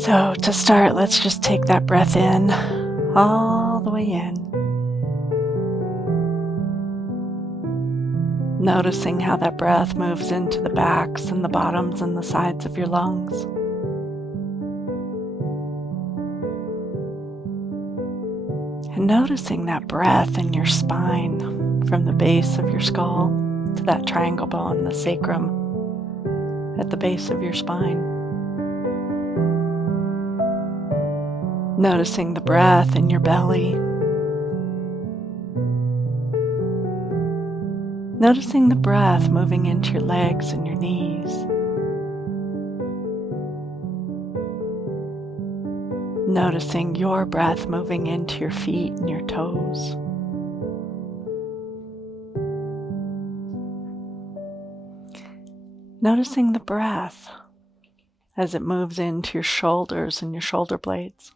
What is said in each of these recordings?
So to start, let's just take that breath in, all the way in. Noticing how that breath moves into the backs and the bottoms and the sides of your lungs. And noticing that breath in your spine from the base of your skull to that triangle bone, the sacrum, at the base of your spine. Noticing the breath in your belly. Noticing the breath moving into your legs and your knees. Noticing your breath moving into your feet and your toes. Noticing the breath as it moves into your shoulders and your shoulder blades.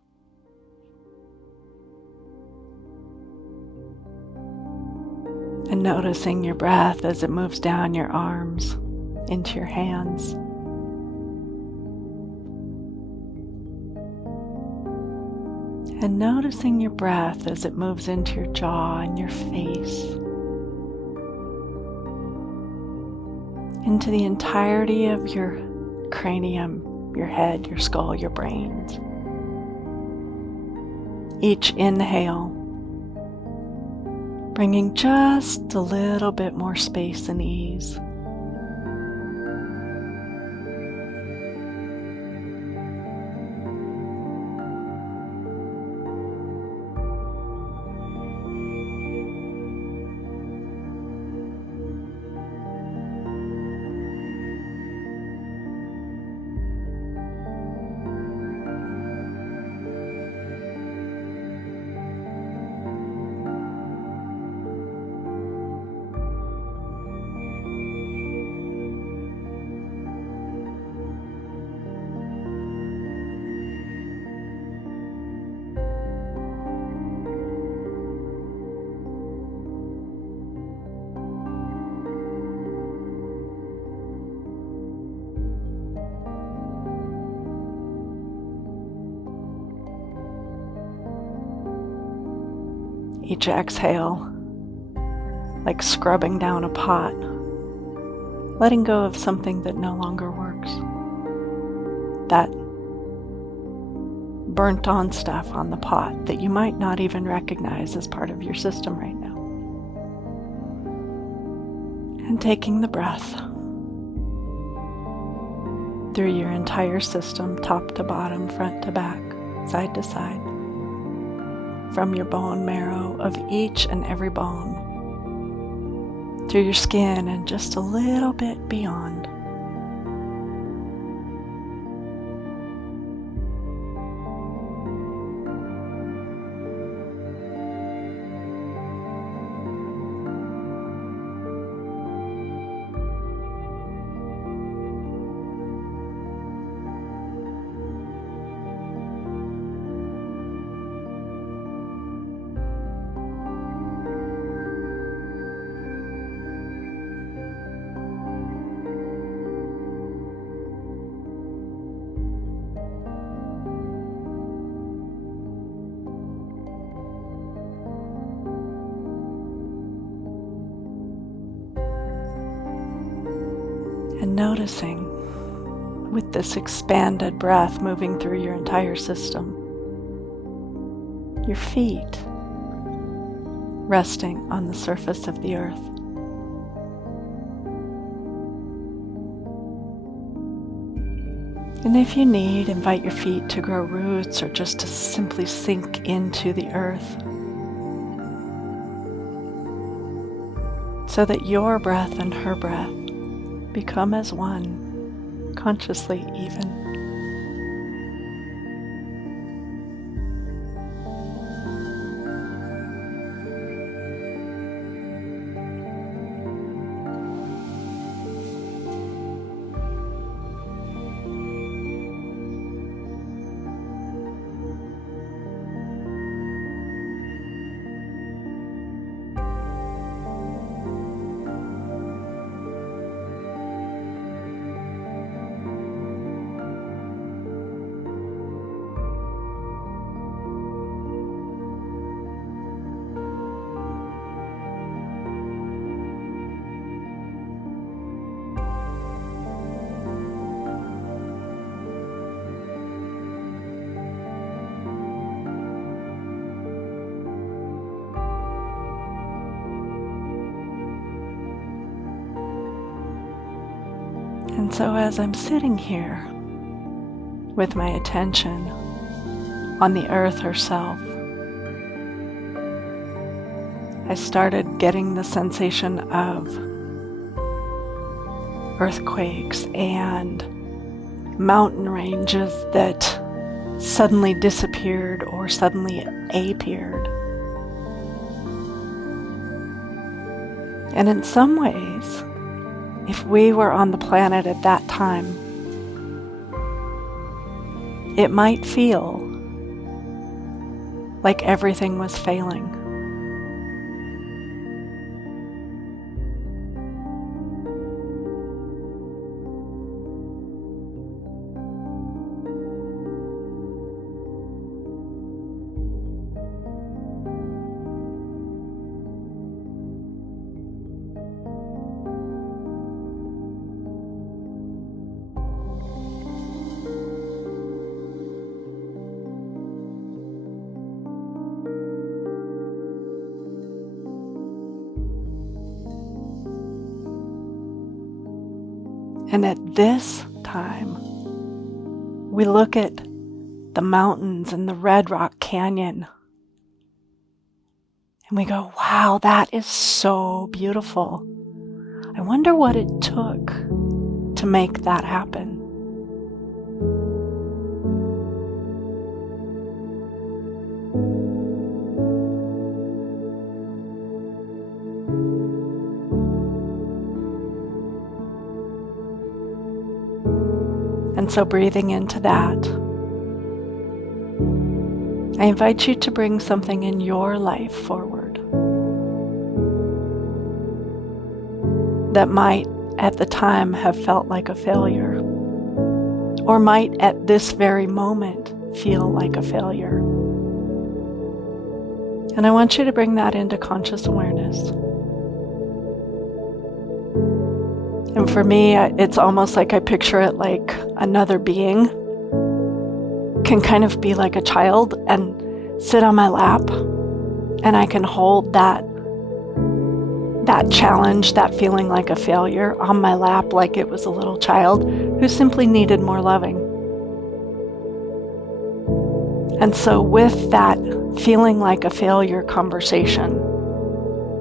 And noticing your breath as it moves down your arms into your hands. And noticing your breath as it moves into your jaw and your face. Into the entirety of your cranium, your head, your skull, your brains. Each inhale, bringing just a little bit more space and ease. Each exhale, like scrubbing down a pot, letting go of something that no longer works. That burnt on stuff on the pot that you might not even recognize as part of your system right now. And taking the breath through your entire system, top to bottom, front to back, side to side. From your bone marrow of each and every bone, through your skin and just a little bit beyond. And noticing, with this expanded breath moving through your entire system, your feet resting on the surface of the earth. And if you need, invite your feet to grow roots or just to simply sink into the earth, so that your breath and her breath become as one, consciously even. And so as I'm sitting here with my attention on the earth herself, I started getting the sensation of earthquakes and mountain ranges that suddenly disappeared or suddenly appeared. And in some ways, if we were on the planet at that time, it might feel like everything was failing. And at this time, we look at the mountains and the Red Rock Canyon, and we go, wow, that is so beautiful. I wonder what it took to make that happen. And so breathing into that, I invite you to bring something in your life forward that might at the time have felt like a failure, or might at this very moment feel like a failure. And I want you to bring that into conscious awareness. And for me, it's almost like I picture it like another being can kind of be like a child and sit on my lap, and I can hold that challenge, that feeling like a failure on my lap like it was a little child who simply needed more loving. And so with that feeling like a failure conversation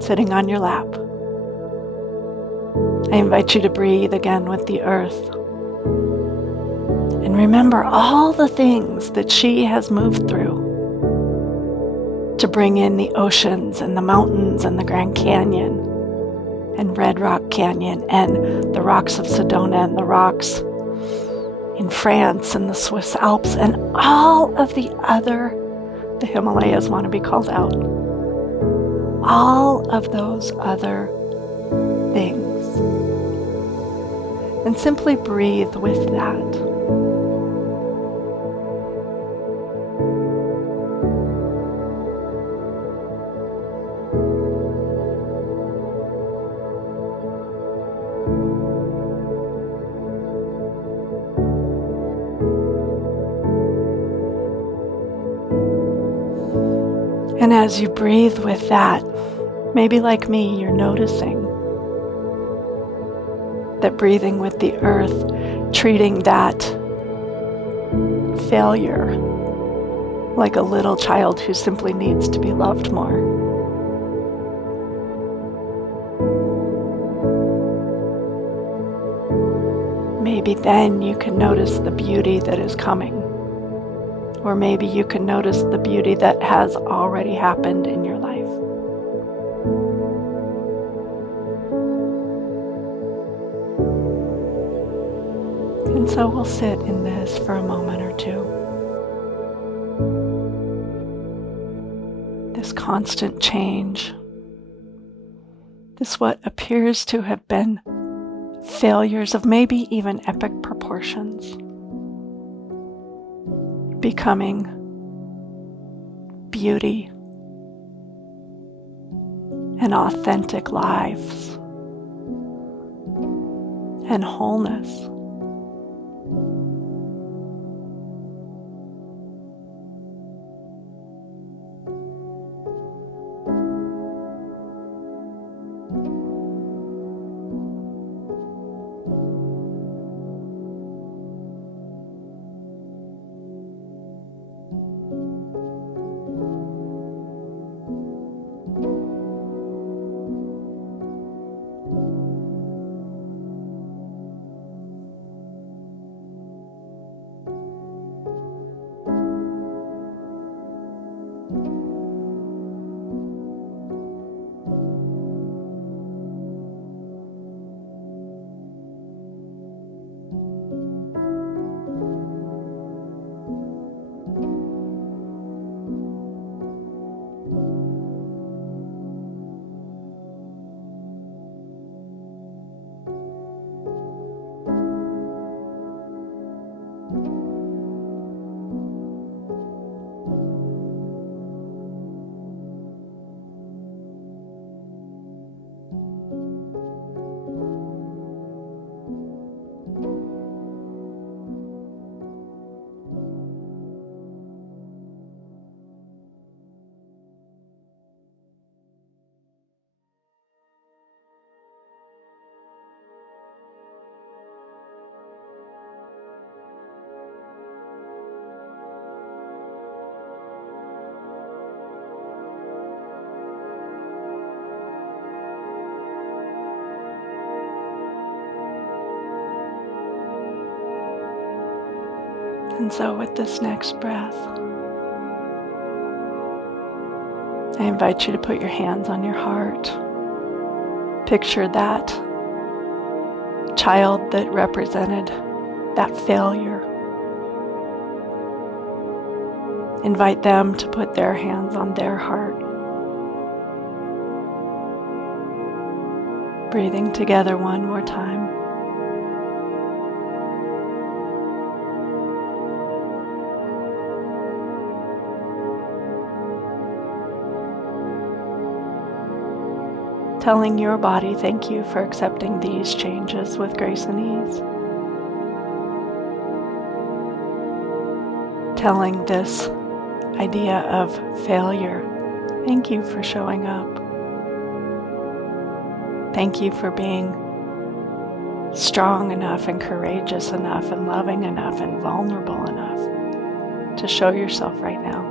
sitting on your lap, I invite you to breathe again with the earth. And remember all the things that she has moved through to bring in the oceans and the mountains and the Grand Canyon and Red Rock Canyon and the rocks of Sedona and the rocks in France and the Swiss Alps and all of the Himalayas want to be called out. All of those other things. And simply breathe with that. And as you breathe with that, maybe like me, you're noticing that breathing with the earth, treating that failure like a little child who simply needs to be loved more. Maybe then you can notice the beauty that is coming. Or maybe you can notice the beauty that has already happened in your life. And so we'll sit in this for a moment or two. This constant change, this what appears to have been failures of maybe even epic proportions, becoming beauty and authentic lives and wholeness. And so with this next breath, I invite you to put your hands on your heart. Picture that child that represented that failure. Invite them to put their hands on their heart. Breathing together one more time. Telling your body thank you for accepting these changes with grace and ease. Telling this idea of failure, thank you for showing up. Thank you for being strong enough and courageous enough and loving enough and vulnerable enough to show yourself right now.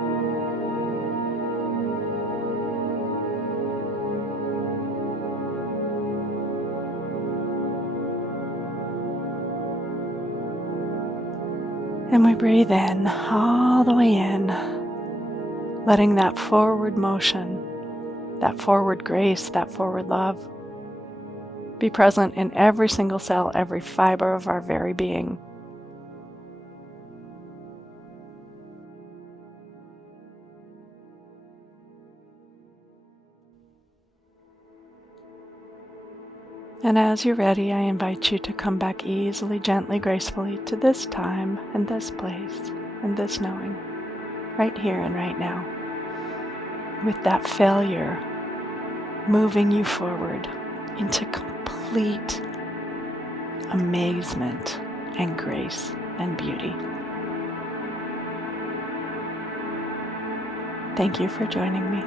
And we breathe in, all the way in, letting that forward motion, that forward grace, that forward love be present in every single cell, every fiber of our very being. And as you're ready, I invite you to come back easily, gently, gracefully to this time and this place and this knowing, right here and right now, with that failure moving you forward into complete amazement and grace and beauty. Thank you for joining me.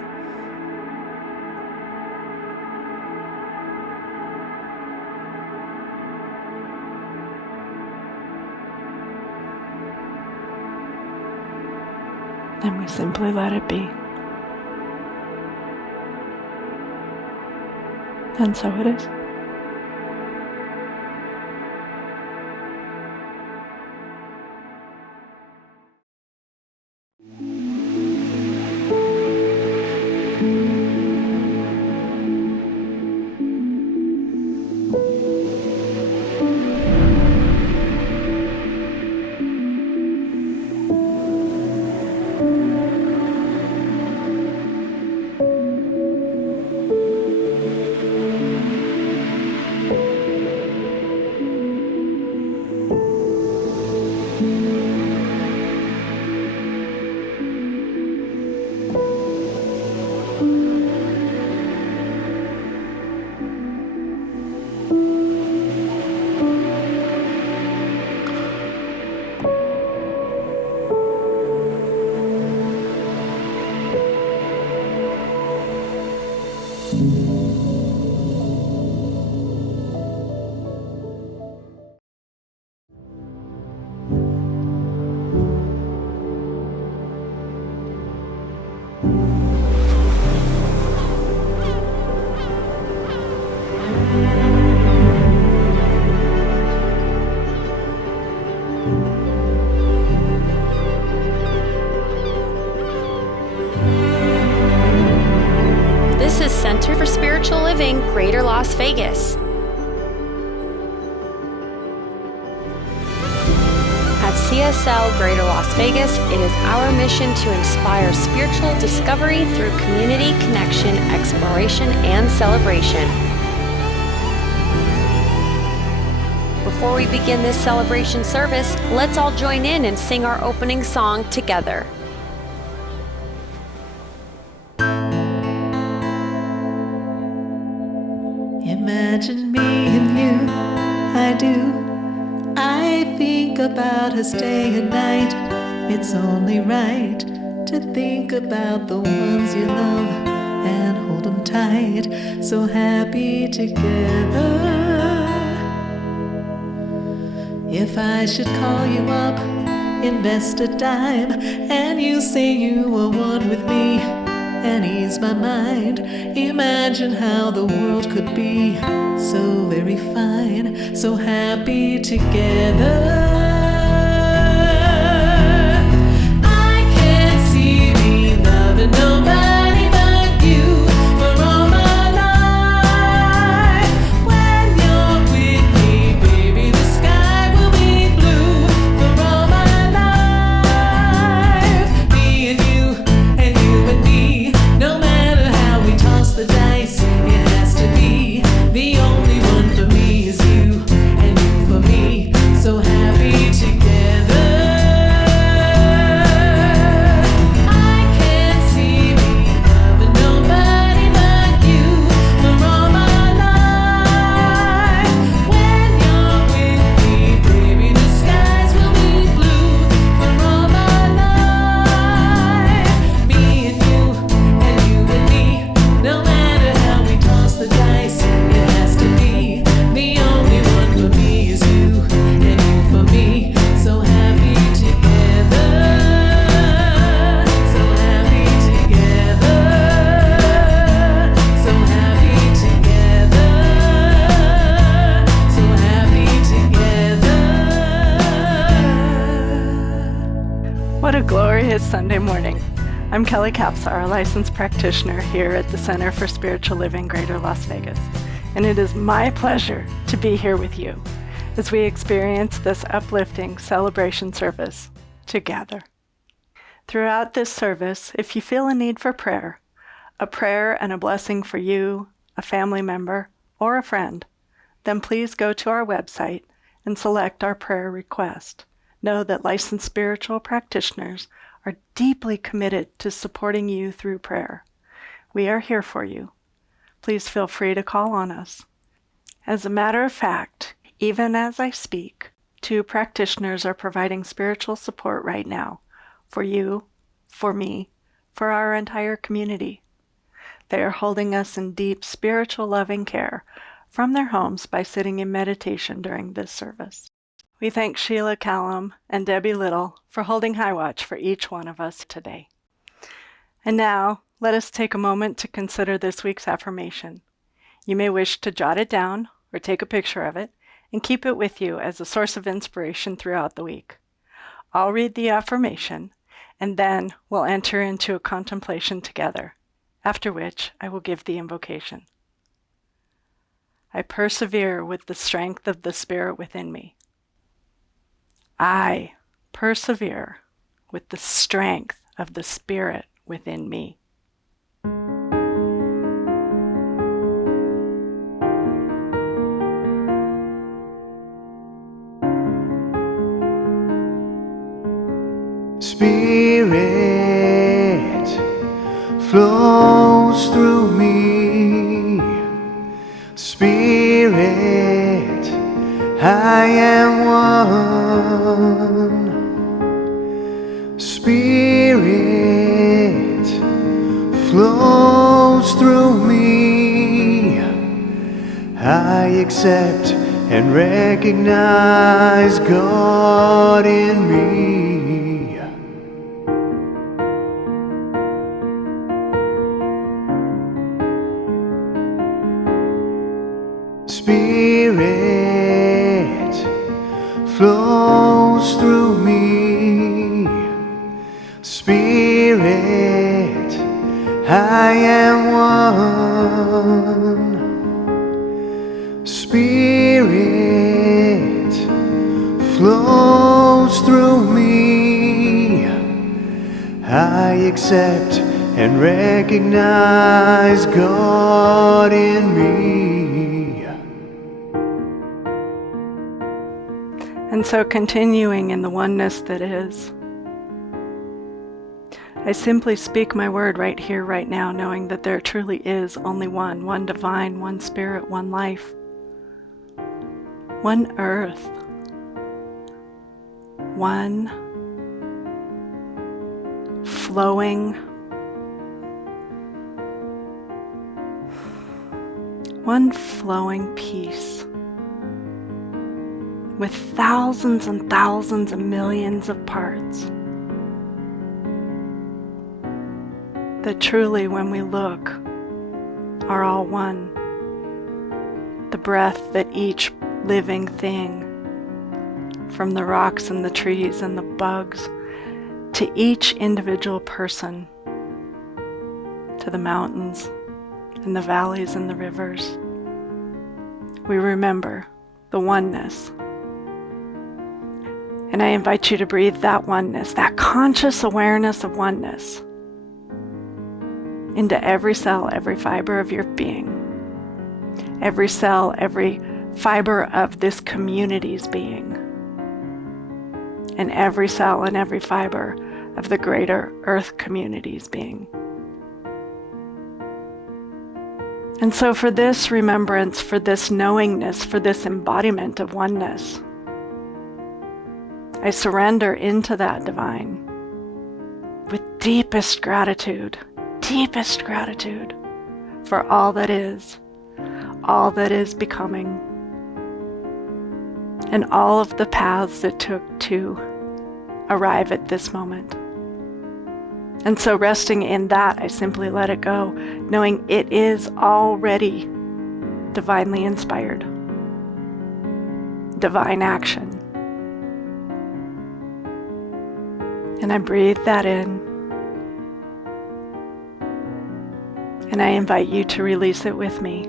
And we simply let it be. And so it is. Center for Spiritual Living, Greater Las Vegas. At CSL Greater Las Vegas, it is our mission to inspire spiritual discovery through community connection, exploration, and celebration. Before we begin this celebration service, let's all join in and sing our opening song together. Imagine me and you, I do. I think about us day and night. It's only right to think about the ones you love and hold them tight. So happy together. If I should call you up, invest a dime, and you say you are one with me, and ease my mind. Imagine how the world could be so very fine, so happy together. is Sunday morning. I'm Kelly Capsar, a licensed practitioner here at the Center for Spiritual Living, Greater Las Vegas, and it is my pleasure to be here with you as we experience this uplifting celebration service together. Throughout this service, if you feel a need for prayer, a prayer and a blessing for you, a family member, or a friend, then please go to our website and select our prayer request. Know that licensed spiritual practitioners are deeply committed to supporting you through prayer. We are here for you. Please feel free to call on us. As a matter of fact, even as I speak, 2 practitioners are providing spiritual support right now for you, for me, for our entire community. They are holding us in deep spiritual loving care from their homes by sitting in meditation during this service. We thank Sheila Callum and Debbie Little for holding high watch for each one of us today. And now, let us take a moment to consider this week's affirmation. You may wish to jot it down or take a picture of it and keep it with you as a source of inspiration throughout the week. I'll read the affirmation, and then we'll enter into a contemplation together, after which I will give the invocation. I persevere with the strength of the Spirit within me. I persevere with the strength of the Spirit within me. Spirit flows through me. Spirit, I am one. Spirit flows through me. I accept and recognize God in me. Spirit flows through me. Spirit, I am one. Spirit flows through me. I accept and recognize God in me. And so continuing in the oneness that is, I simply speak my word right here, right now, knowing that there truly is only one divine, one spirit, one life, one earth, one flowing, peace, with thousands and thousands and millions of parts, that truly, when we look, are all one. The breath that each living thing, from the rocks and the trees and the bugs, to each individual person, to the mountains and the valleys and the rivers, we remember the oneness. And I invite you to breathe that oneness, that conscious awareness of oneness, into every cell, every fiber of your being, every cell, every fiber of this community's being, and every cell and every fiber of the greater Earth community's being. And so for this remembrance, for this knowingness, for this embodiment of oneness, I surrender into that divine with deepest gratitude for all that is becoming, and all of the paths it took to arrive at this moment. And so resting in that, I simply let it go, knowing it is already divinely inspired, divine action. And I breathe that in. And I invite you to release it with me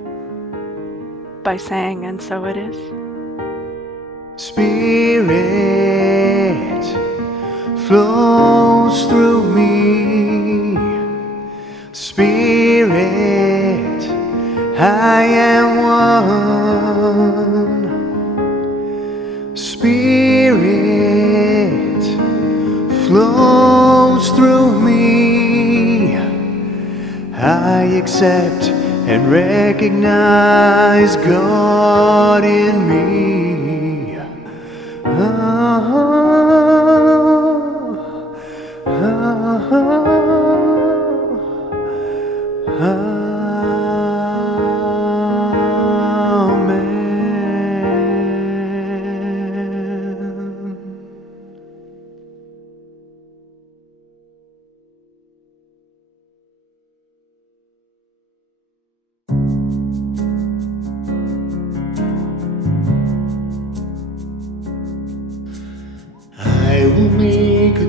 by saying, and so it is. Spirit flows through me. Spirit, I am one. Spirit flows through me. I accept and recognize God in me. Amen. I will make a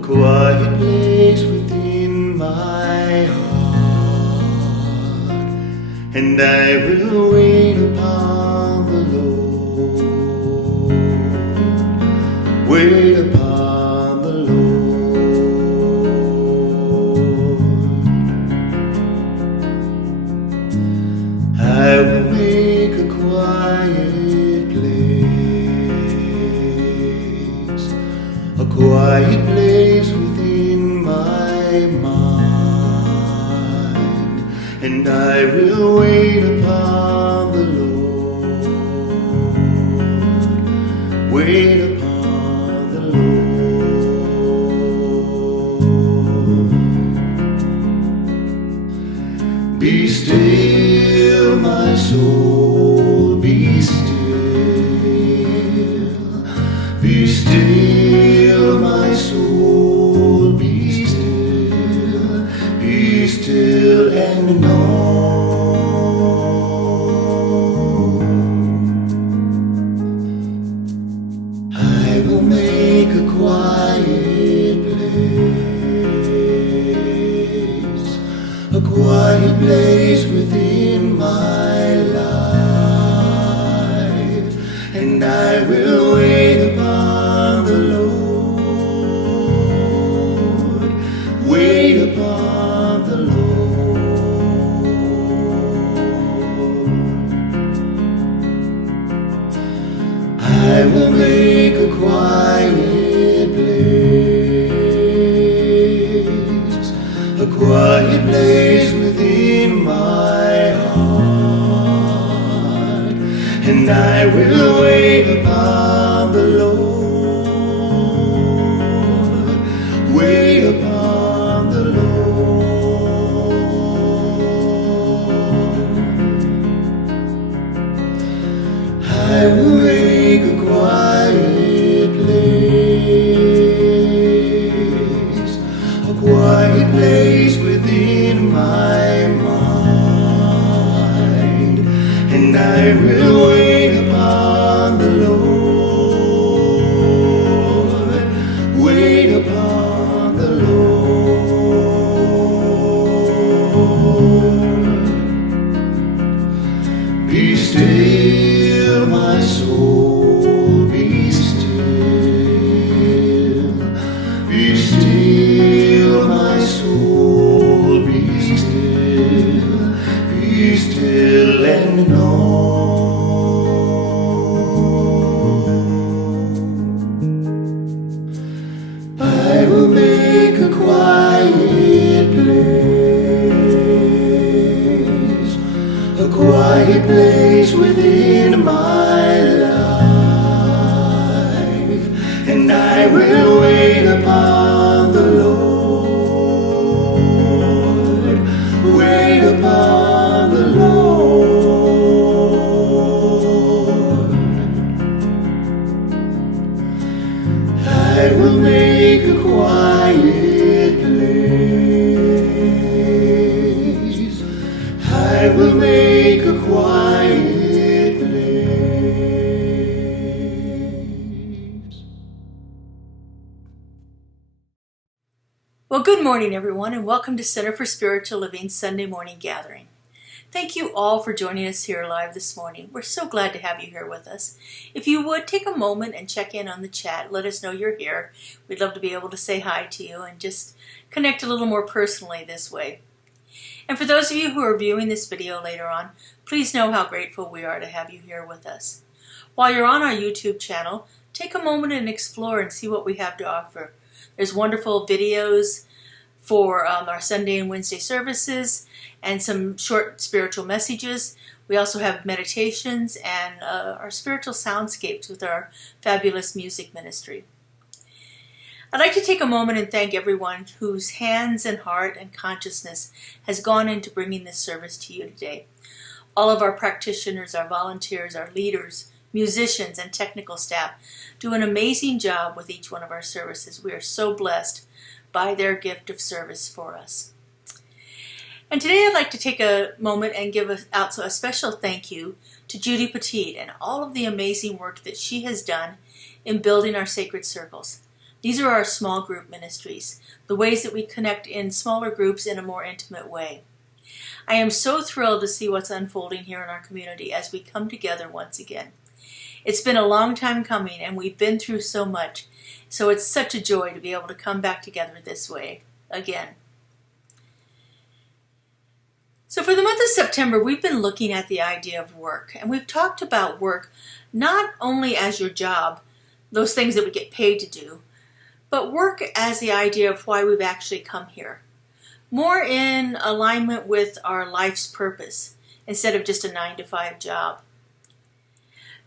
quiet place within my heart, and I will wait upon the Lord, wait upon the Lord. I will make a quiet place within my mind, and I will wait upon the Lord, wait upon the Lord. Be still, my soul, be still, be still, my soul, be still and know. I will make a quiet place within my life, and I will wait upon the Lord, wait upon the Lord. I will make a quiet place within my heart, and I will wait upon the Lord, wait upon the Lord. I will make a quiet place within my mind, and I will wait upon the Lord, wait upon the Lord. Be still, my soul, be still, be still, my soul, be still and know. I will make a quiet place within my life, and I will wait upon the Lord, wait upon the Lord. I will make a quiet place, I will make a quiet place. morning, everyone, and welcome to Center for Spiritual Living Sunday morning gathering. Thank you all for joining us here live this morning. We're so glad to have you here with us. If you would, take a moment and check in on the chat. Let us know you're here. We'd love to be able to say hi to you and just connect a little more personally this way. And for those of you who are viewing this video later on, please know how grateful we are to have you here with us. While you're on our YouTube channel, take a moment and explore and see what we have to offer. There's wonderful videos for our Sunday and Wednesday services and some short spiritual messages. We also have meditations and our spiritual soundscapes with our fabulous music ministry. I'd like to take a moment and thank everyone whose hands and heart and consciousness has gone into bringing this service to you today. All of our practitioners, our volunteers, our leaders, musicians, and technical staff do an amazing job with each one of our services. We are so blessed by their gift of service for us. And today I'd like to take a moment and give out a special thank you to Judy Petit and all of the amazing work that she has done in building our sacred circles. These are our small group ministries, the ways that we connect in smaller groups in a more intimate way. I am so thrilled to see what's unfolding here in our community as we come together once again. It's been a long time coming and we've been through so much, so it's such a joy to be able to come back together this way again. So for the month of September, we've been looking at the idea of work, and we've talked about work not only as your job, those things that we get paid to do, but work as the idea of why we've actually come here. More in alignment with our life's purpose instead of just a 9-to-5 job.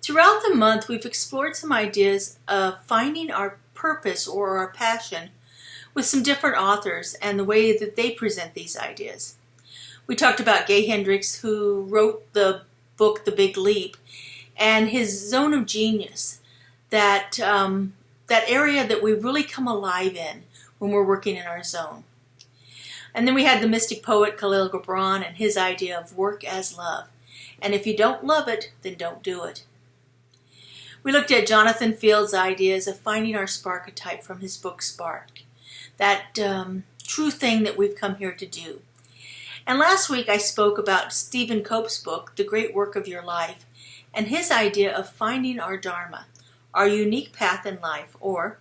Throughout the month, we've explored some ideas of finding our purpose or our passion with some different authors and the way that they present these ideas. We talked about Gay Hendricks, who wrote the book The Big Leap, and his zone of genius, that area that we really come alive in when we're working in our zone. And then we had the mystic poet Khalil Gibran and his idea of work as love. And if you don't love it, then don't do it. We looked at Jonathan Field's ideas of finding our sparketype from his book Spark, that true thing that we've come here to do. And last week I spoke about Stephen Cope's book, The Great Work of Your Life, and his idea of finding our dharma, our unique path in life, or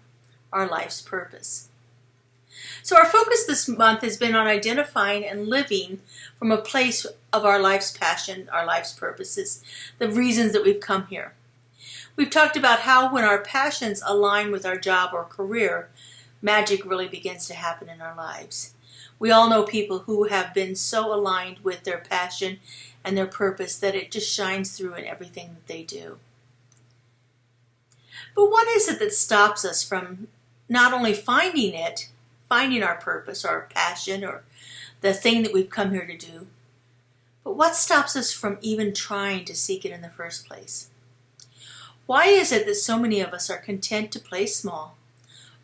our life's purpose. So our focus this month has been on identifying and living from a place of our life's passion, our life's purposes, the reasons that we've come here. We've talked about how when our passions align with our job or career, magic really begins to happen in our lives. We all know people who have been so aligned with their passion and their purpose that it just shines through in everything that they do. But what is it that stops us from not only finding our purpose or our passion or the thing that we've come here to do, but what stops us from even trying to seek it in the first place? Why is it that so many of us are content to play small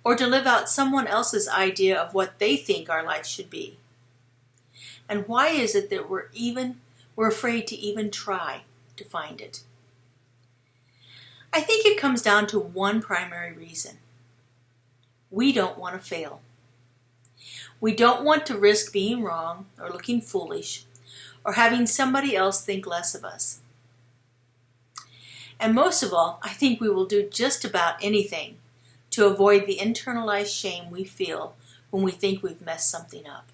or to live out someone else's idea of what they think our life should be? And why is it that we're afraid to even try to find it? I think it comes down to one primary reason. We don't want to fail. We don't want to risk being wrong or looking foolish or having somebody else think less of us. And most of all, I think we will do just about anything to avoid the internalized shame we feel when we think we've messed something up.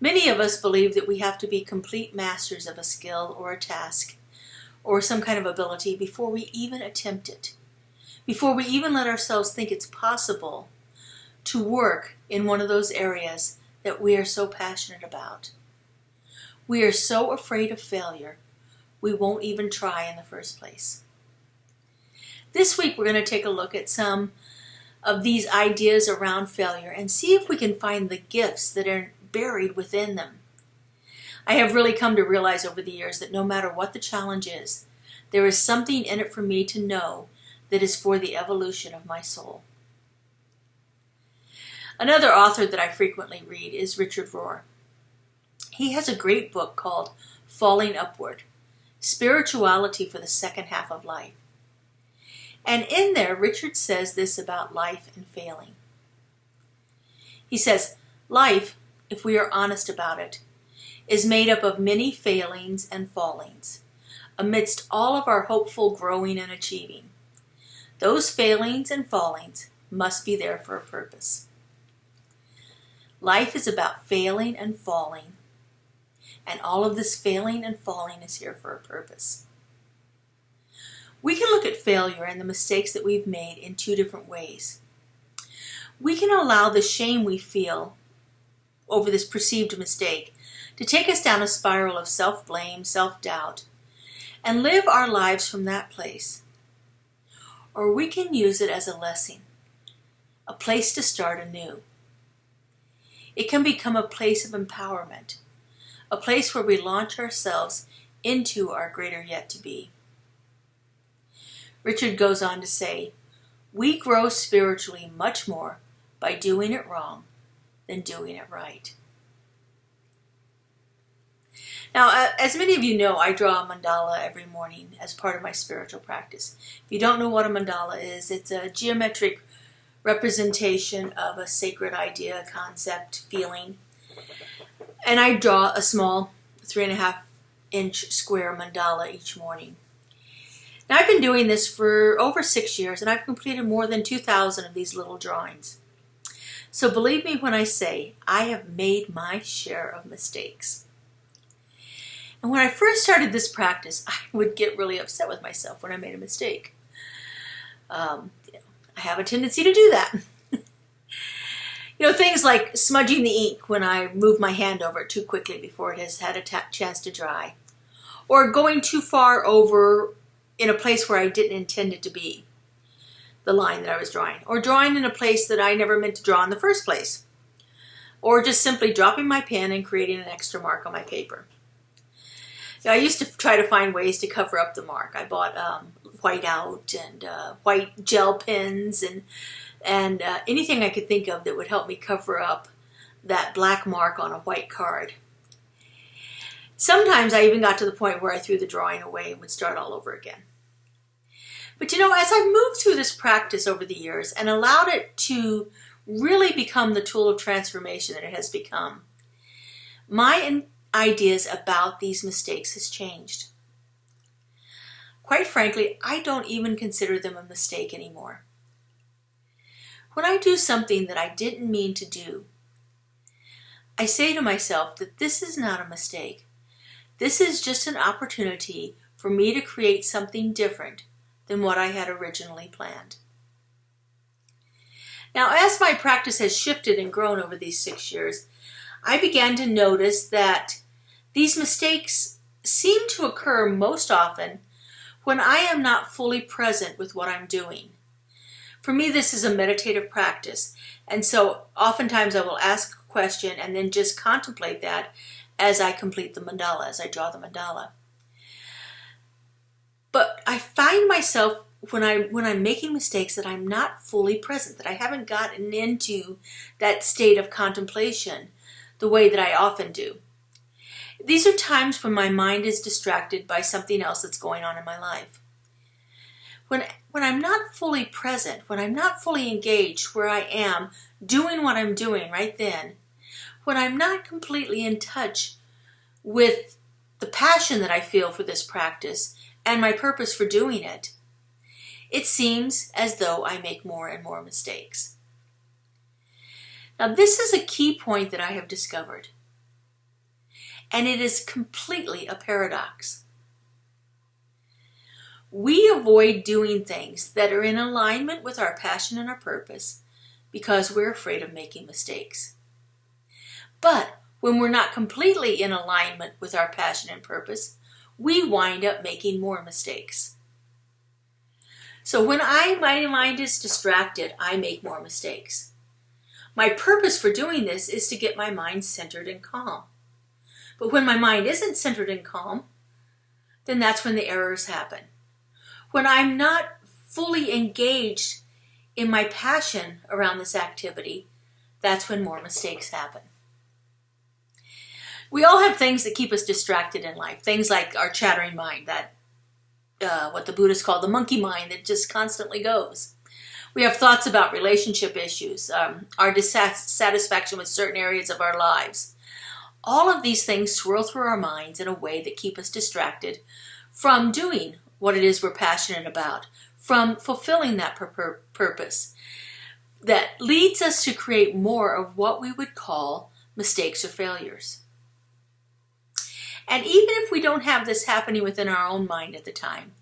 Many of us believe that we have to be complete masters of a skill or a task or some kind of ability before we even attempt it, before we even let ourselves think it's possible to work in one of those areas that we are so passionate about. We are so afraid of failure, we won't even try in the first place. This week we're going to take a look at some of these ideas around failure and see if we can find the gifts that are buried within them. I have really come to realize over the years that no matter what the challenge is, there is something in it for me to know that is for the evolution of my soul. Another author that I frequently read is Richard Rohr. He has a great book called Falling Upward, Spirituality for the Second Half of Life. And in there, Richard says this about life and failing. He says, life, if we are honest about it, is made up of many failings and fallings, amidst all of our hopeful growing and achieving. Those failings and fallings must be there for a purpose. Life is about failing and falling, and all of this failing and falling is here for a purpose. We can look at failure and the mistakes that we've made in two different ways. We can allow the shame we feel over this perceived mistake to take us down a spiral of self-blame, self-doubt, and live our lives from that place. Or we can use it as a lesson, a place to start anew. It can become a place of empowerment, a place where we launch ourselves into our greater yet to be. Richard goes on to say, we grow spiritually much more by doing it wrong than doing it right. Now, as many of you know, I draw a mandala every morning as part of my spiritual practice. If you don't know what a mandala is, it's a geometric representation of a sacred idea, concept, feeling. And I draw a small 3.5-inch square mandala each morning. Now, I've been doing this for over 6 years, and I've completed more than 2,000 of these little drawings. So believe me when I say I have made my share of mistakes. And when I first started this practice, I would get really upset with myself when I made a mistake. I have a tendency to do that. Things like smudging the ink when I move my hand over it too quickly before it has had a chance to dry. Or going too far over in a place where I didn't intend it to be, the line that I was drawing. Or drawing in a place that I never meant to draw in the first place. Or just simply dropping my pen and creating an extra mark on my paper. Now, I used to try to find ways to cover up the mark. I bought whiteout and white gel pens and anything I could think of that would help me cover up that black mark on a white card. Sometimes I even got to the point where I threw the drawing away and would start all over again. But as I've moved through this practice over the years and allowed it to really become the tool of transformation that it has become, my ideas about these mistakes has changed. Quite frankly, I don't even consider them a mistake anymore. When I do something that I didn't mean to do, I say to myself that this is not a mistake. This is just an opportunity for me to create something different than what I had originally planned. Now, as my practice has shifted and grown over these 6 years, I began to notice that these mistakes seem to occur most often when I am not fully present with what I'm doing. For me, this is a meditative practice, and so oftentimes I will ask a question and then just contemplate that as I complete the mandala, as I draw the mandala. But I find myself when I'm making mistakes that I'm not fully present, that I haven't gotten into that state of contemplation the way that I often do. These are times when my mind is distracted by something else that's going on in my life. When I'm not fully present, when I'm not fully engaged where I am doing what I'm doing right then, when I'm not completely in touch with the passion that I feel for this practice and my purpose for doing it, it seems as though I make more and more mistakes. Now, this is a key point that I have discovered, and it is completely a paradox. We avoid doing things that are in alignment with our passion and our purpose because we're afraid of making mistakes. But when we're not completely in alignment with our passion and purpose, we wind up making more mistakes. So when my mind is distracted, I make more mistakes. My purpose for doing this is to get my mind centered and calm. But when my mind isn't centered and calm, then that's when the errors happen. When I'm not fully engaged in my passion around this activity, that's when more mistakes happen. We all have things that keep us distracted in life. Things like our chattering mind, that what the Buddhists call the monkey mind that just constantly goes. We have thoughts about relationship issues, our dissatisfaction with certain areas of our lives. All of these things swirl through our minds in a way that keep us distracted from doing what it is we're passionate about, from fulfilling that purpose that leads us to create more of what we would call mistakes or failures. And even if we don't have this happening within our own mind at the time,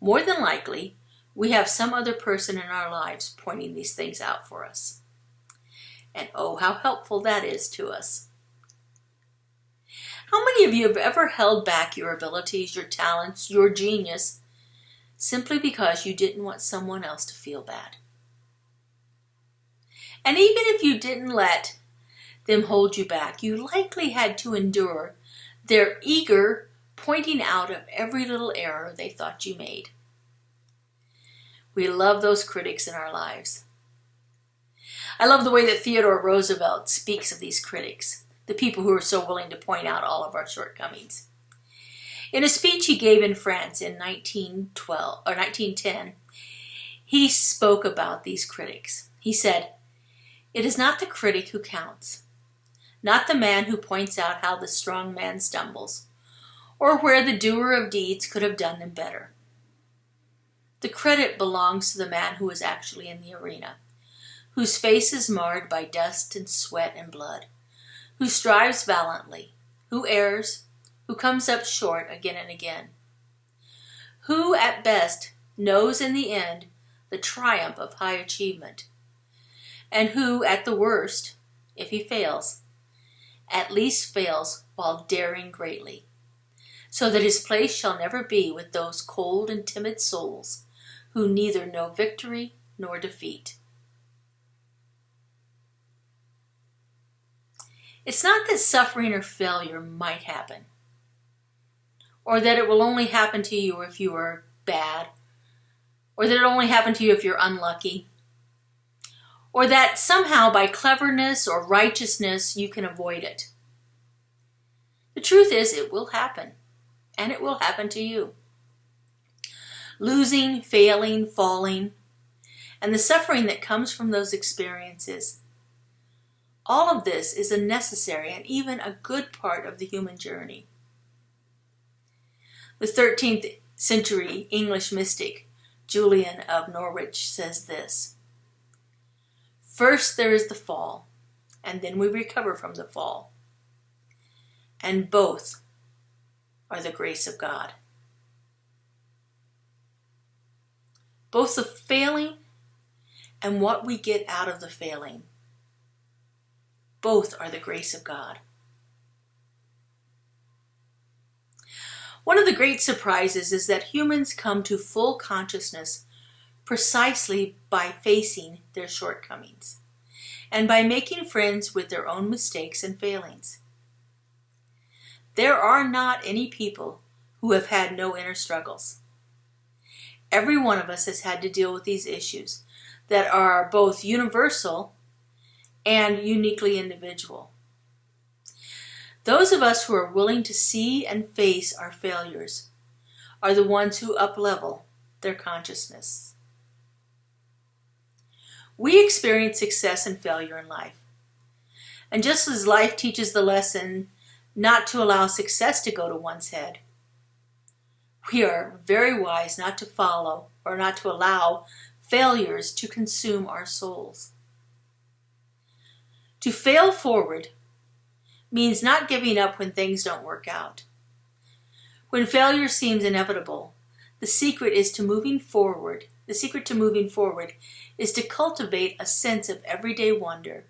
more than likely, we have some other person in our lives pointing these things out for us. And oh, how helpful that is to us. How many of you have ever held back your abilities, your talents, your genius, simply because you didn't want someone else to feel bad? And even if you didn't let them hold you back, you likely had to endure their eager pointing out of every little error they thought you made. We love those critics in our lives. I love the way that Theodore Roosevelt speaks of these critics, the people who are so willing to point out all of our shortcomings. In a speech he gave in France in 1910, he spoke about these critics. He said, "It is not the critic who counts, not the man who points out how the strong man stumbles, or where the doer of deeds could have done them better. The credit belongs to the man who is actually in the arena, whose face is marred by dust and sweat and blood, who strives valiantly, who errs, who comes up short again and again, who at best knows in the end the triumph of high achievement, and who at the worst, if he fails, at least fails while daring greatly, so that his place shall never be with those cold and timid souls who neither know victory nor defeat." It's not that suffering or failure might happen, or that it will only happen to you if you are bad, or that it only happen to you if you're unlucky, or that somehow by cleverness or righteousness you can avoid it. The truth is, it will happen, and it will happen to you. Losing, failing, falling, and the suffering that comes from those experiences, all of this is a necessary and even a good part of the human journey. The 13th century English mystic, Julian of Norwich, says this: "First there is the fall, and then we recover from the fall. And both are the grace of God." Both the failing and what we get out of the failing, both are the grace of God. One of the great surprises is that humans come to full consciousness precisely by facing their shortcomings and by making friends with their own mistakes and failings. There are not any people who have had no inner struggles. Every one of us has had to deal with these issues that are both universal and uniquely individual. Those of us who are willing to see and face our failures are the ones who uplevel their consciousness. We experience success and failure in life. And just as life teaches the lesson not to allow success to go to one's head, we are very wise not to follow or not to allow failures to consume our souls. To fail forward means not giving up when things don't work out. When failure seems inevitable, the secret to moving forward is to cultivate a sense of everyday wonder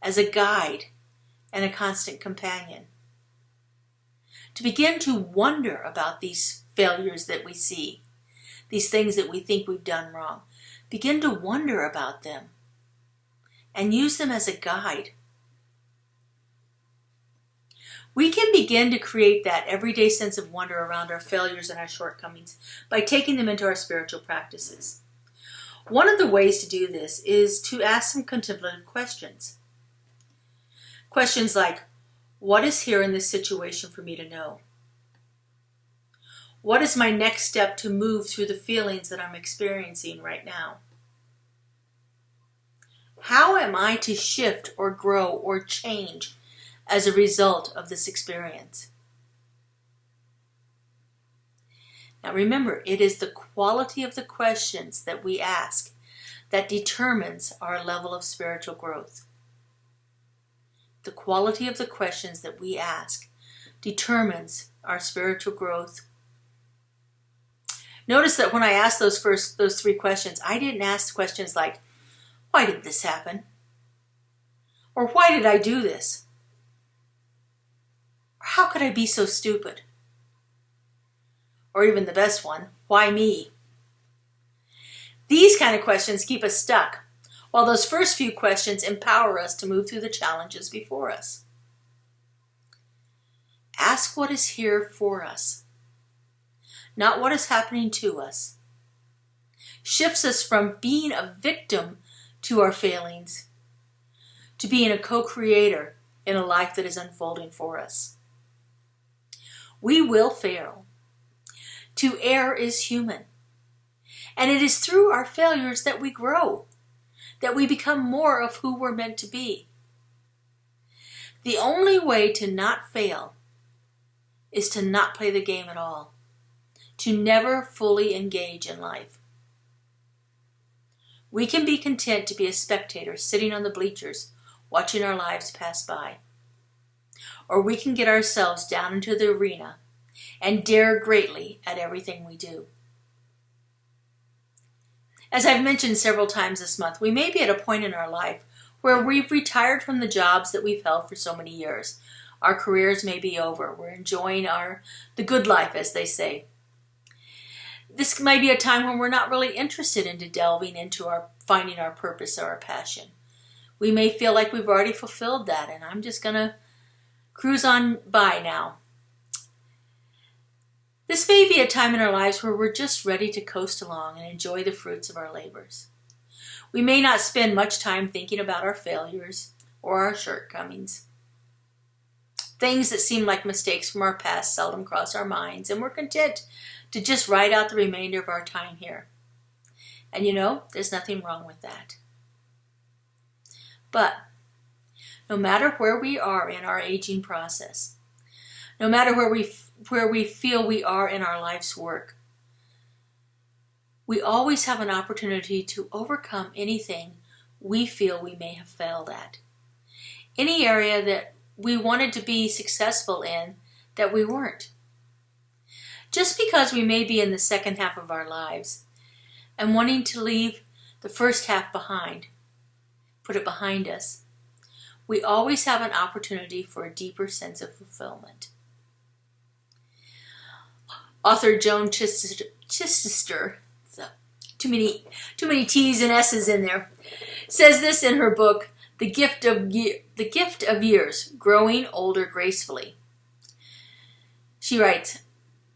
as a guide and a constant companion. To begin to wonder about these failures that we see, these things that we think we've done wrong. Begin to wonder about them and use them as a guide. We can begin to create that everyday sense of wonder around our failures and our shortcomings by taking them into our spiritual practices. One of the ways to do this is to ask some contemplative questions. Questions like, what is here in this situation for me to know? What is my next step to move through the feelings that I'm experiencing right now? How am I to shift or grow or change as a result of this experience? Now remember, it is the quality of the questions that we ask that determines our level of spiritual growth. The quality of the questions that we ask determines our spiritual growth. Notice that when I asked those 3 questions, I didn't ask questions like, why did this happen? Or why did I do this? Or how could I be so stupid? Or even the best one, why me? These kind of questions keep us stuck, while those first few questions empower us to move through the challenges before us. Ask what is here for us, not what is happening to us. Shifts us from being a victim to our failings to being a co-creator in a life that is unfolding for us. We will fail. To err is human. And it is through our failures that we grow, that we become more of who we're meant to be. The only way to not fail is to not play the game at all, to never fully engage in life. We can be content to be a spectator sitting on the bleachers, watching our lives pass by. Or we can get ourselves down into the arena and dare greatly at everything we do. As I've mentioned several times this month, we may be at a point in our life where we've retired from the jobs that we've held for so many years. Our careers may be over. We're enjoying the good life, as they say. This might be a time when we're not really interested into delving into finding our purpose or our passion. We may feel like we've already fulfilled that, and I'm just going to cruise on by now. This may be a time in our lives where we're just ready to coast along and enjoy the fruits of our labors. We may not spend much time thinking about our failures or our shortcomings. Things that seem like mistakes from our past seldom cross our minds, and we're content to just ride out the remainder of our time here. And there's nothing wrong with that. But no matter where we are in our aging process, no matter where we feel we are in our life's work, we always have an opportunity to overcome anything we feel we may have failed at. Any area that we wanted to be successful in that we weren't. Just because we may be in the second half of our lives and wanting to leave the first half behind, put it behind us, we always have an opportunity for a deeper sense of fulfillment. Author Joan Chittister, too many T's and S's in there, says this in her book, The Gift of Years, Growing Older Gracefully. She writes,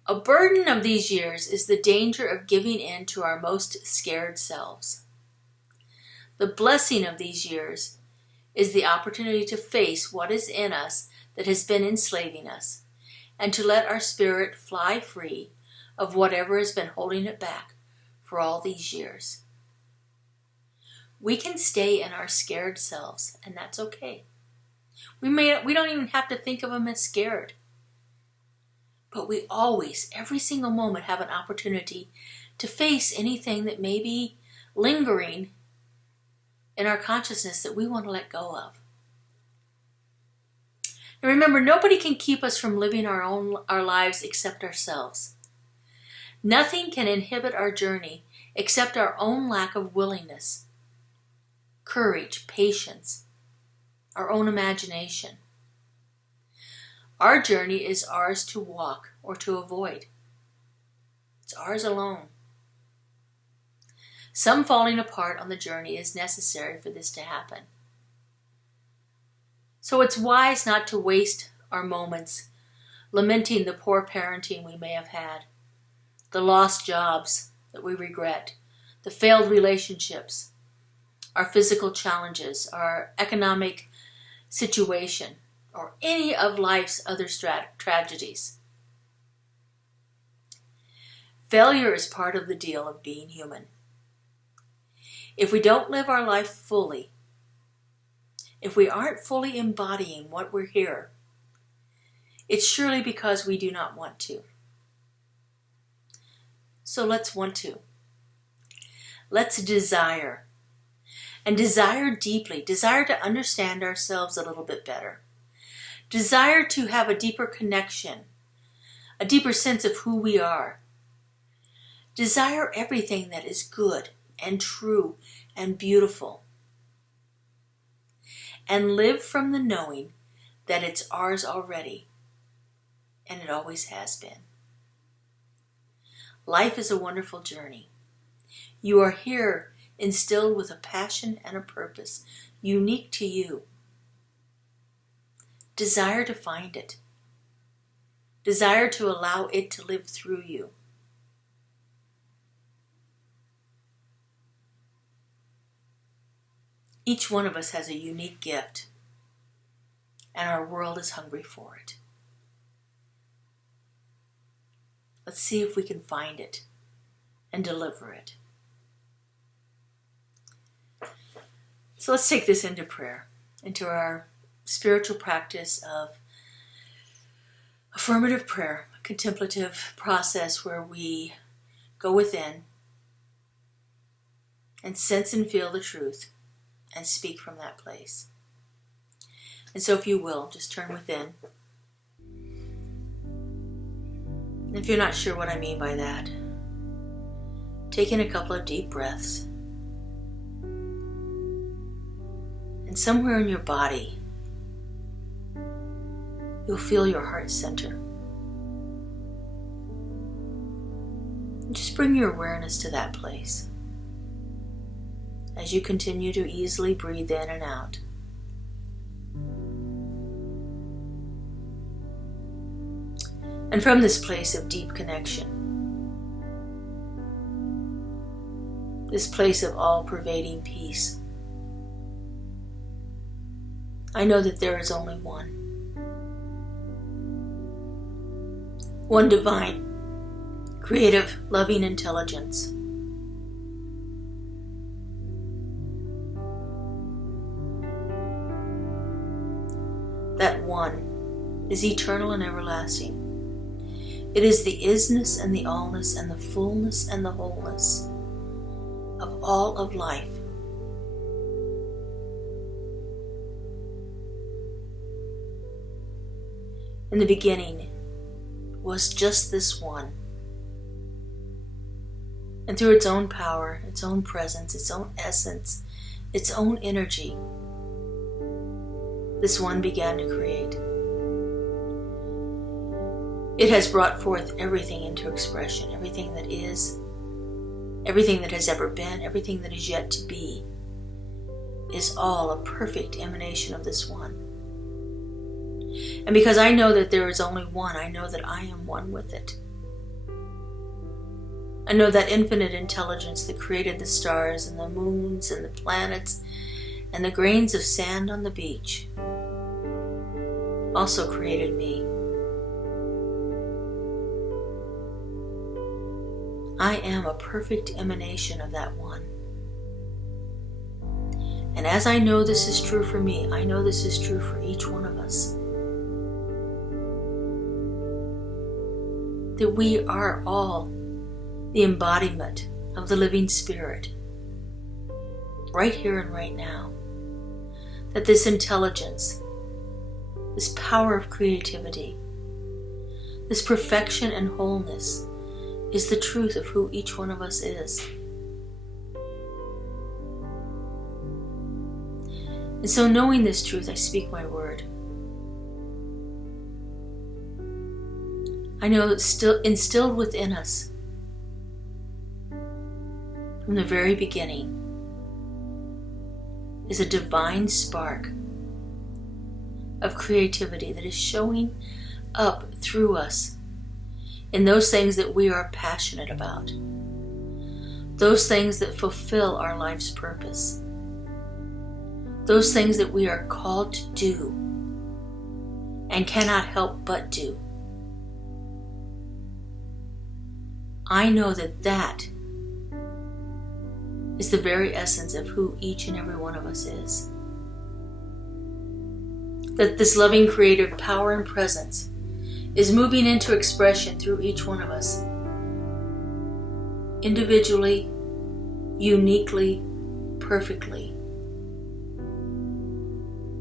"A burden of these years is the danger of giving in to our most scared selves. The blessing of these years is the opportunity to face what is in us that has been enslaving us, and to let our spirit fly free of whatever has been holding it back for all these years. We can stay in our scared selves, and that's okay. We don't even have to think of them as scared. But we always, every single moment, have an opportunity to face anything that may be lingering in our consciousness that we want to let go of. And remember, nobody can keep us from living our lives except ourselves. Nothing can inhibit our journey except our own lack of willingness, courage, patience, our own imagination. Our journey is ours to walk or to avoid. It's ours alone. Some falling apart on the journey is necessary for this to happen. So it's wise not to waste our moments lamenting the poor parenting we may have had, the lost jobs that we regret, the failed relationships, our physical challenges, our economic situation, or any of life's other tragedies. Failure is part of the deal of being human. If we don't live our life fully, if we aren't fully embodying what we're here, it's surely because we do not want to. So let's want to. Let's desire. And desire deeply. Desire to understand ourselves a little bit better. Desire to have a deeper connection, a deeper sense of who we are. Desire everything that is good and true and beautiful. And live from the knowing that it's ours already, and it always has been. Life is a wonderful journey. You are here instilled with a passion and a purpose unique to you. Desire to find it. Desire to allow it to live through you. Each one of us has a unique gift, and our world is hungry for it. Let's see if we can find it and deliver it. So let's take this into prayer, into our spiritual practice of affirmative prayer, a contemplative process where we go within and sense and feel the truth and speak from that place. And so if you will, just turn within. And if you're not sure what I mean by that, take in a couple of deep breaths. And somewhere in your body, you'll feel your heart center. And just bring your awareness to that place as you continue to easily breathe in and out. And from this place of deep connection, this place of all-pervading peace, I know that there is only one divine, creative, loving intelligence. That one is eternal and everlasting. It is the isness and the allness and the fullness and the wholeness of all of life. In the beginning was just this one. And through its own power, its own presence, its own essence, its own energy, this one began to create. It has brought forth everything into expression, everything that is, everything that has ever been, everything that is yet to be, is all a perfect emanation of this one. And because I know that there is only one, I know that I am one with it. I know that infinite intelligence that created the stars and the moons and the planets and the grains of sand on the beach also created me. I am a perfect emanation of that one. And as I know this is true for me, I know this is true for each one of us. That we are all the embodiment of the living spirit, right here and right now. That this intelligence, this power of creativity, this perfection and wholeness is the truth of who each one of us is. And so knowing this truth, I speak my word. I know it's still instilled within us from the very beginning is a divine spark of creativity that is showing up through us in those things that we are passionate about, those things that fulfill our life's purpose, those things that we are called to do and cannot help but do. I know that that is the very essence of who each and every one of us is. that this loving creative power and presence is moving into expression through each one of us. Individually, uniquely, perfectly.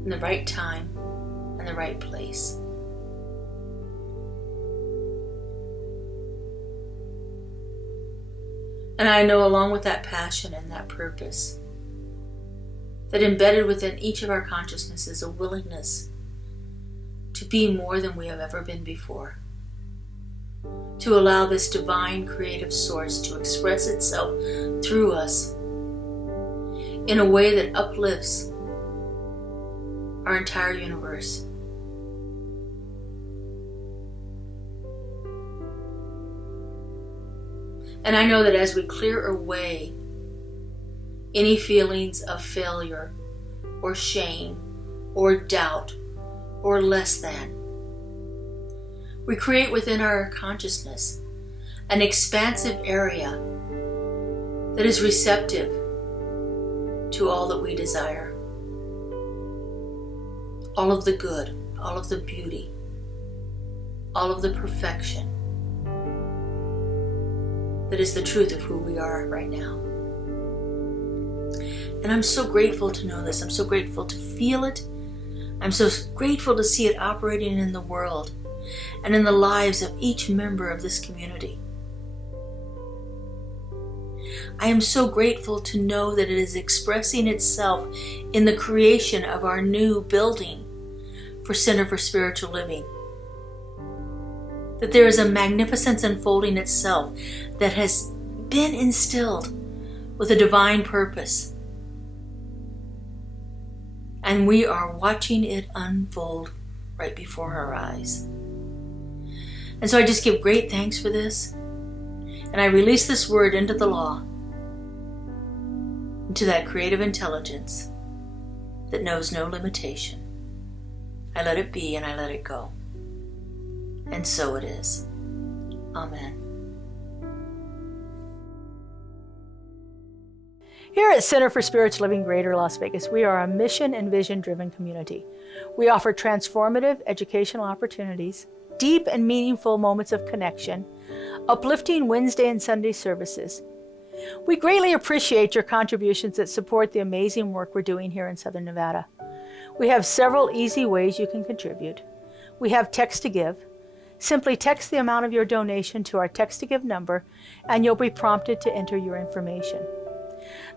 In the right time and the right place. And I know along with that passion and that purpose, that embedded within each of our consciousness is a willingness to be more than we have ever been before. To allow this divine creative source to express itself through us in a way that uplifts our entire universe. And I know that as we clear away any feelings of failure or shame or doubt or less than, we create within our consciousness an expansive area that is receptive to all that we desire. All of the good, all of the beauty, all of the perfection that is the truth of who we are right now. And I'm so grateful to know this. I'm so grateful to feel it. I'm so grateful to see it operating in the world and in the lives of each member of this community. I am so grateful to know that it is expressing itself in the creation of our new building for Center for Spiritual Living. That there is a magnificence unfolding itself that has been instilled with a divine purpose. And we are watching it unfold right before our eyes. And so I just give great thanks for this. And I release this word into the law, into that creative intelligence that knows no limitation. I let it be and I let it go. And so it is. Amen. Here at Center for Spiritual Living Greater Las Vegas, we are a mission and vision-driven community. We offer transformative educational opportunities, deep and meaningful moments of connection, uplifting Wednesday and Sunday services. We greatly appreciate your contributions that support the amazing work we're doing here in Southern Nevada. We have several easy ways you can contribute. We have text to give. Simply text the amount of your donation to our text to give number and you'll be prompted to enter your information.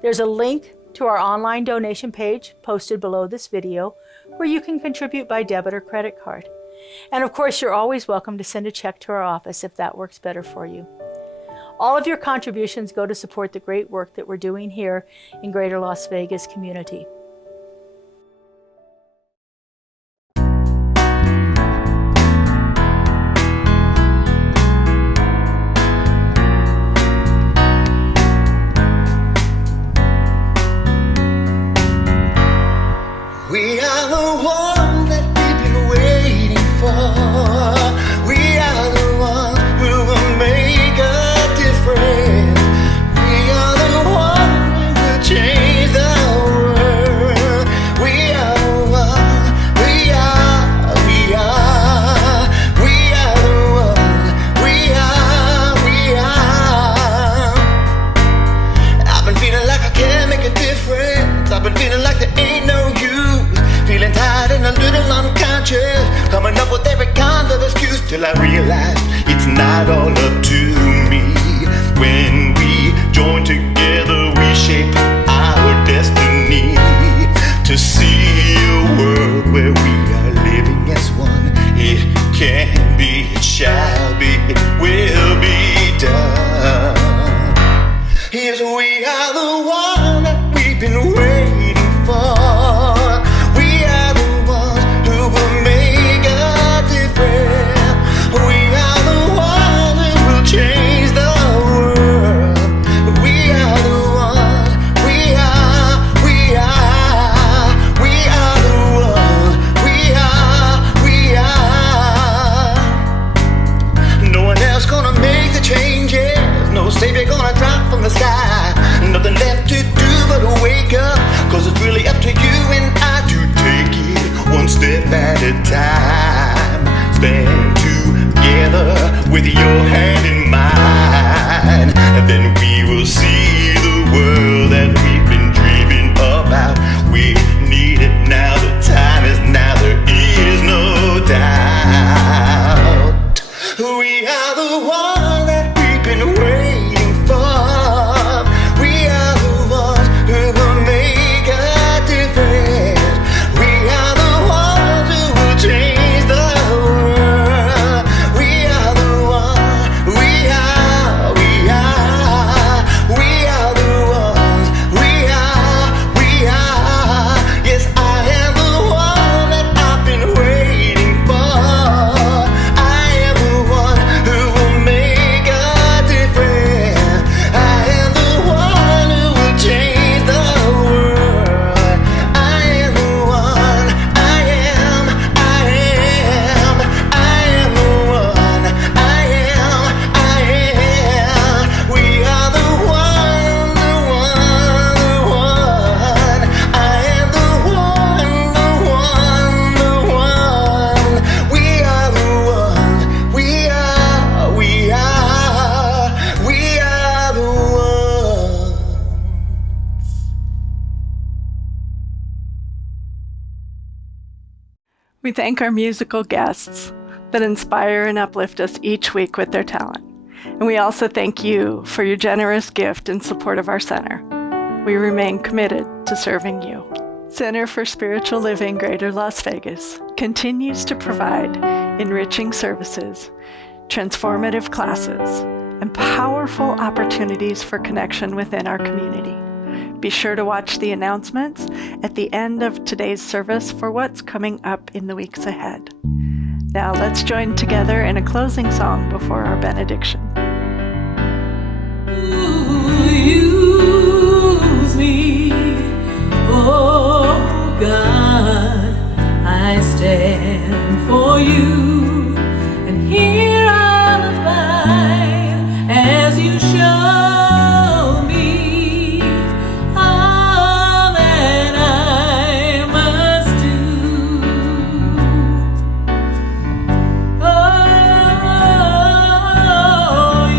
There's a link to our online donation page posted below this video where you can contribute by debit or credit card. And of course, you're always welcome to send a check to our office if that works better for you. All of your contributions go to support the great work that we're doing here in Greater Las Vegas community. We are the one that we've been waiting for. We are the one who will make a difference. We are the one who will change the world. We are the one. We are. We are. We are the one. We are. We are. I've been feeling like I can make a difference. I've been feeling like there ain't no use. Feeling tired and a little unconscious, coming up with every kind of excuse till I realize it's not all up to me. When we join together, we shape our destiny to see a world where we are living as one. It can be, it shall be, it will be done. Yes, we are the one that we've been waiting for. Savior gonna drop from the sky. No stand together with your hand in mine, then we will see the world that we've been dreaming about. We need it now, the time is now, there is no doubt. We are the one that we've been waiting for. We are the ones who will make a difference. We are the ones who will change the world. We are the ones, we are the ones, yes, I am the one that I've been waiting for. I am the one who will make a difference. I am the one who will change the world. I am the one, I am the one, we are the one, I am the one, we are the ones, we are the ones. We thank our musical guests that inspire and uplift us each week with their talent. And we also thank you for your generous gift in support of our center. We remain committed to serving you. Center for Spiritual Living Greater Las Vegas continues to provide enriching services, transformative classes, and powerful opportunities for connection within our community. Be sure to watch the announcements at the end of today's service for what's coming up in the weeks ahead. Now let's join together in a closing song before our benediction. Use me, oh God, I stand for you, and here I'll abide as you show me all that I must do. Oh,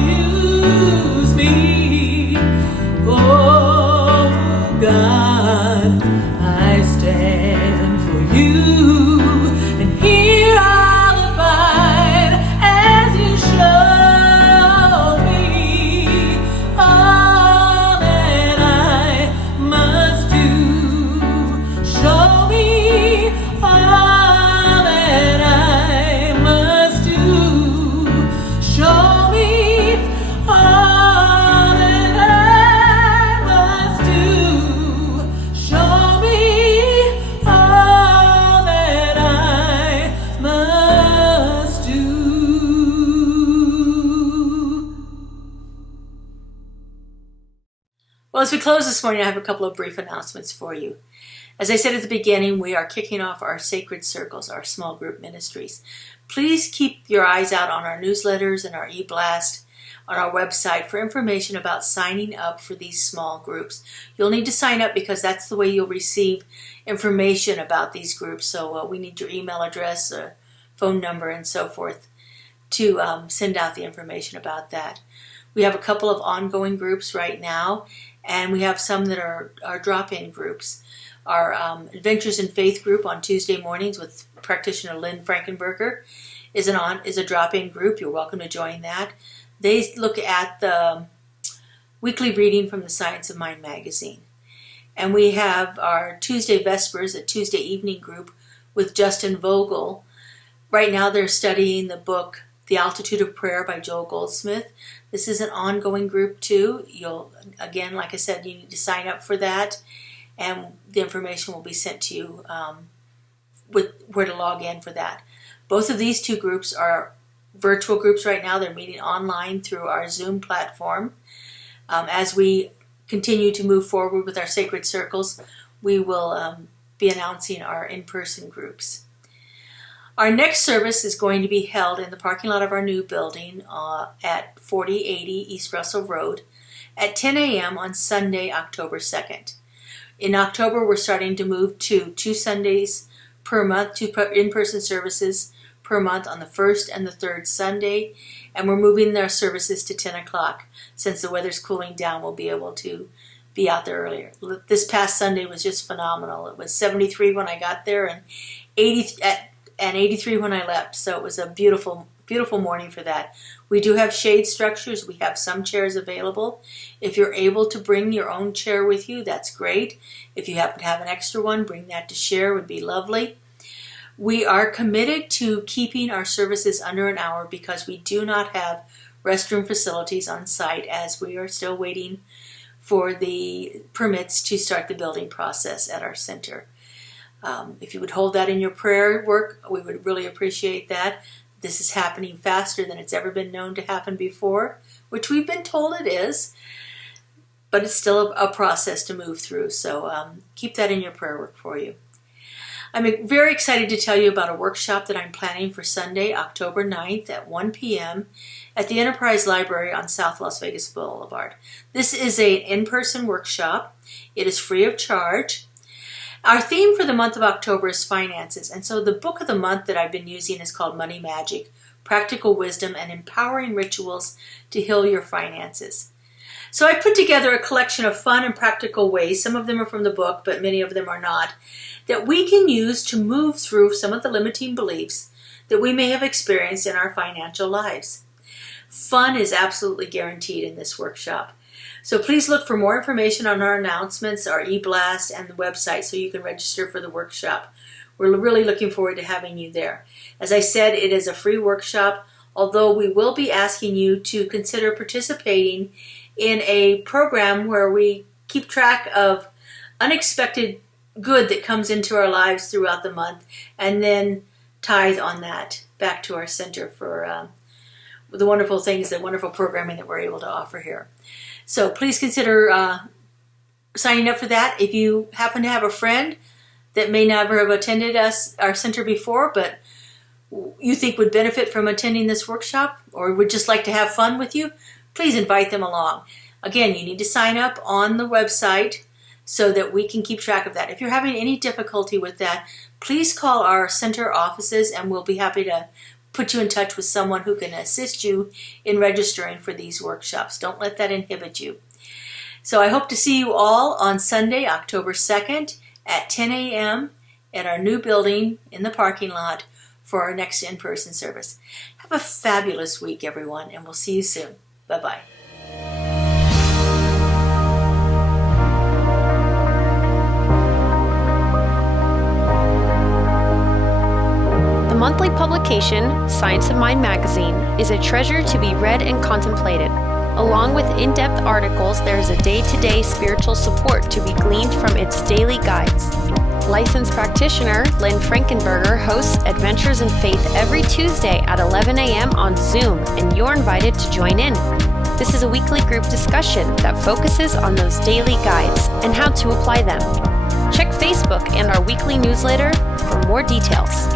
use me, oh God, I stand for you, and here I'll abide as you show me all that I must do. Show me all that I must do. Show me all that I must do. Show me all that I must do. Well, as we close this morning, I have a couple of brief announcements for you. As I said at the beginning, we are kicking off our Sacred Circles, our small group ministries. Please keep your eyes out on our newsletters and our e-blast on our website for information about signing up for these small groups. You'll need to sign up because that's the way you'll receive information about these groups. So we need your email address, phone number, and so forth to send out the information about that. We have a couple of ongoing groups right now, and we have some that are drop-in groups. Our Adventures in Faith group on Tuesday mornings with practitioner Lynn Frankenberger is a drop-in group. You're welcome to join that. They look at the weekly reading from the Science of Mind magazine. And we have our Tuesday Vespers, a Tuesday evening group with Justin Vogel. Right now they're studying the book The Altitude of Prayer by Joel Goldsmith. This is an ongoing group too. Again, like I said, you need to sign up for that, and the information will be sent to you with where to log in for that. Both of these two groups are virtual groups right now. They're meeting online through our Zoom platform. As we continue to move forward with our Sacred Circles, we will be announcing our in-person groups. Our next service is going to be held in the parking lot of our new building at 4080 East Russell Road at 10 a.m. on Sunday, October 2nd. In October, we're starting to move to 2 Sundays per month, 2 in-person services per month on the first and the third Sunday, and we're moving their services to 10 o'clock. Since the weather's cooling down, we'll be able to be out there earlier. This past Sunday was just phenomenal. It was 73 when I got there and 83 when I left, so it was a beautiful morning for that. We do have shade structures. We have some chairs available. If you're able to bring your own chair with you, that's great. If you happen to have an extra one, bring that to share, would be lovely. We are committed to keeping our services under an hour because we do not have restroom facilities on site, as we are still waiting for the permits to start the building process at our center. If you would hold that in your prayer work, we would really appreciate that. This is happening faster than it's ever been known to happen before, which we've been told it is, but it's still a process to move through. So keep that in your prayer work for you. I'm very excited to tell you about a workshop that I'm planning for Sunday, October 9th at 1 p.m. at the Enterprise Library on South Las Vegas Boulevard. This is an in-person workshop. It is free of charge. Our theme for the month of October is finances, and so the book of the month that I've been using is called Money Magic, Practical Wisdom and Empowering Rituals to Heal Your Finances. So I've put together a collection of fun and practical ways, some of them are from the book, but many of them are not, that we can use to move through some of the limiting beliefs that we may have experienced in our financial lives. Fun is absolutely guaranteed in this workshop. So please look for more information on our announcements, our e-blast, and the website so you can register for the workshop. We're really looking forward to having you there. As I said, it is a free workshop, although we will be asking you to consider participating in a program where we keep track of unexpected good that comes into our lives throughout the month and then tithe on that back to our center for the wonderful things, the wonderful programming that we're able to offer here. So please consider signing up for that. If you happen to have a friend that may never have attended our center before, but you think would benefit from attending this workshop or would just like to have fun with you, please invite them along. Again, you need to sign up on the website so that we can keep track of that. If you're having any difficulty with that, please call our center offices and we'll be happy to put you in touch with someone who can assist you in registering for these workshops. Don't let that inhibit you. So I hope to see you all on Sunday, October 2nd at 10 a.m. at our new building in the parking lot for our next in-person service. Have a fabulous week, everyone, and we'll see you soon. Bye-bye. The monthly publication, Science of Mind magazine, is a treasure to be read and contemplated. Along with in-depth articles, there is a day-to-day spiritual support to be gleaned from its daily guides. Licensed practitioner Lynn Frankenberger hosts Adventures in Faith every Tuesday at 11 a.m. on Zoom, and you're invited to join in. This is a weekly group discussion that focuses on those daily guides and how to apply them. Check Facebook and our weekly newsletter for more details.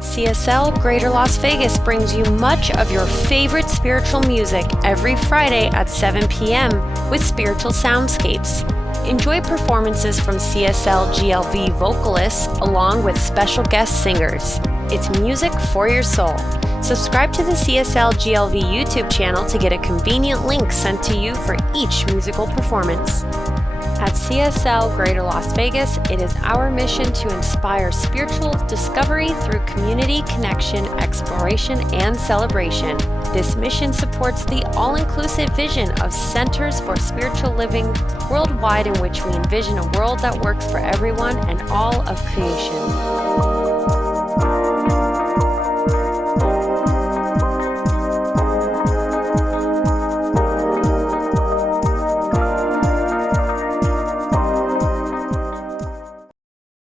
CSL Greater Las Vegas brings you much of your favorite spiritual music every Friday at 7 p.m. with spiritual soundscapes. Enjoy performances from CSLGLV vocalists along with special guest singers. It's music for your soul. Subscribe to the CSLGLV YouTube channel to get a convenient link sent to you for each musical performance. At CSL Greater Las Vegas, it is our mission to inspire spiritual discovery through community connection, exploration, and celebration. This mission supports the all-inclusive vision of Centers for Spiritual Living worldwide, in which we envision a world that works for everyone and all of creation.